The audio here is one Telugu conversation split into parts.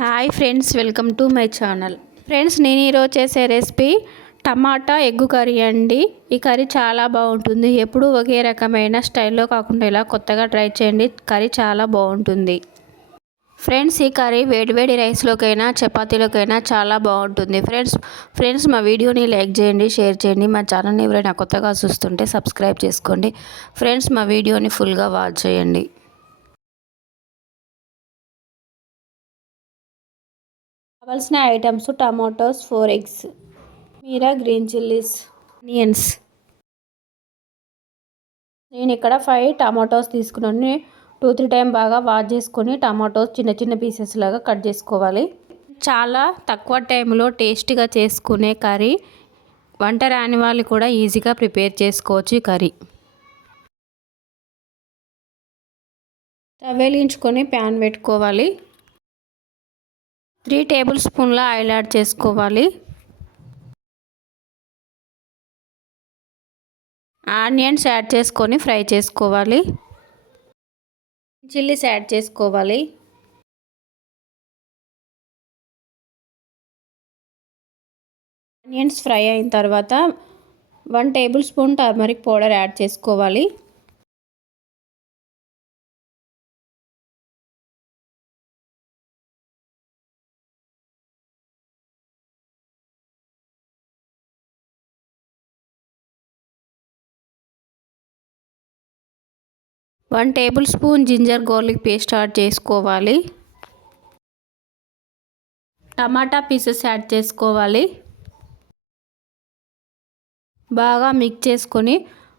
Hi friends welcome to my channel friends నేను ఈరోజు చేసే రెసిపీ టమాటా ఎగ్గు కర్రీ అండి. ఈ కర్రీ చాలా బాగుంటుంది. ఎప్పుడూ ఒకే రకమైన స్టైల్లో కాకుండా ఇలా కొత్తగా ట్రై చేయండి. కర్రీ చాలా బాగుంటుంది. ఫ్రెండ్స్ ఈ కర్రీ వేడివేడి రైస్లోకైనా చపాతీలోకైనా చాలా బాగుంటుంది. ఫ్రెండ్స్ ఫ్రెండ్స్ మా వీడియోని లైక్ చేయండి షేర్ చేయండి. మా ఛానల్ని ఎవరైనా కొత్తగా చూస్తుంటే సబ్స్క్రైబ్ చేసుకోండి. ఫ్రెండ్స్ మా వీడియోని ఫుల్గా వాచ్ చేయండి. కావాల్సిన ఐటమ్స్ టమాటోస్ ఫోర్ ఎగ్స్ మీరా గ్రీన్ చిల్లీస్ ఆనియన్స్. నేను ఇక్కడ ఫైవ్ టమాటోస్ తీసుకున్నాను. టూ త్రీ టైం బాగా వాష్ చేసుకొని టమాటోస్ చిన్న చిన్న పీసెస్ లాగా కట్ చేసుకోవాలి. చాలా తక్కువ టైంలో టేస్టీగా చేసుకునే కర్రీ. వంట రాని వాళ్ళు కూడా ఈజీగా ప్రిపేర్ చేసుకోవచ్చు ఈ కర్రీ. తవ్వేలించుకొని ప్యాన్ పెట్టుకోవాలి. త్రీ టేబుల్ స్పూన్ల ఆయిల్ యాడ్ చేసుకోవాలి. ఆనియన్స్ యాడ్ చేసుకొని ఫ్రై చేసుకోవాలి. చిల్లీస్ యాడ్ చేసుకోవాలి. ఆనియన్స్ ఫ్రై అయిన తర్వాత one tablespoon turmeric powder add చేసుకోవాలి. One tablespoon ginger garlic paste add చేసుకోవాలి. టమాటా పీసెస్ యాడ్ చేసుకోవాలి. బాగా మిక్స్ చేసుకొని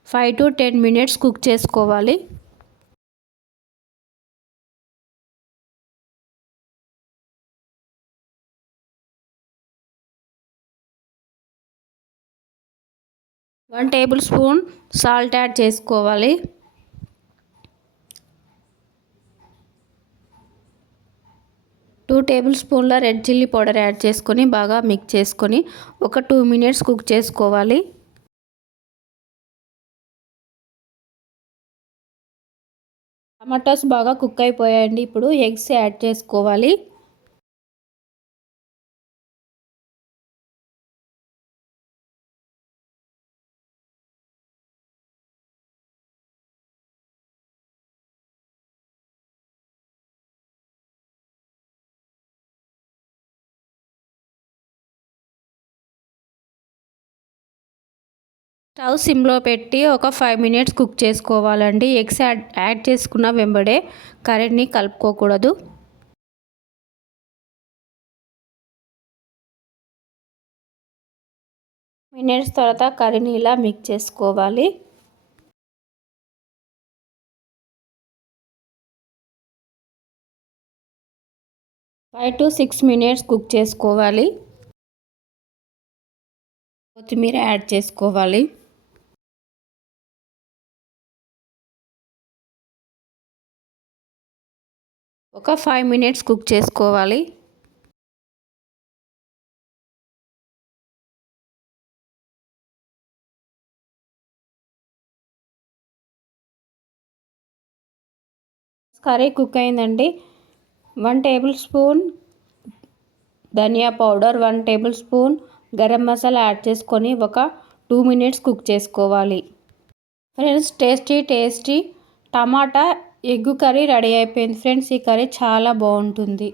five to ten minutes cook చేసుకోవాలి. One table spoon salt add చేసుకోవాలి. టూ టేబుల్ స్పూన్ల రెడ్ చిల్లీ పౌడర్ యాడ్ చేసుకొని బాగా మిక్స్ చేసుకొని ఒక టూ మినిట్స్ కుక్ చేసుకోవాలి. టమాటాస్ బాగా కుక్ అయిపోయాయండి. ఇప్పుడు ఎగ్స్ యాడ్ చేసుకోవాలి. స్టవ్ సిమ్లో పెట్టి ఒక ఫైవ్ మినిట్స్ కుక్ చేసుకోవాలండి. ఎగ్స్ యాడ్ యాడ్ చేసుకున్న వెంబడే కర్రీని కలుపుకోకూడదు. మినిట్స్ తర్వాత కర్రీని ఇలా మిక్స్ చేసుకోవాలి. Five to six minutes cook చేసుకోవాలి. కొత్తిమీర యాడ్ చేసుకోవాలి. ఒక ఫైవ్ మినిట్స్ కుక్ చేసుకోవాలి. కర్రీ కుక్ అయిందండి. వన్ టేబుల్ స్పూన్ ధనియా powder one tablespoon garam masala add చేసుకొని ఒక టూ మినిట్స్ కుక్ చేసుకోవాలి. Friends tasty tasty tomato egg curry ready అయిపోయింది. ఫ్రెండ్స్ ఈ కర్రీ చాలా బాగుంటుంది.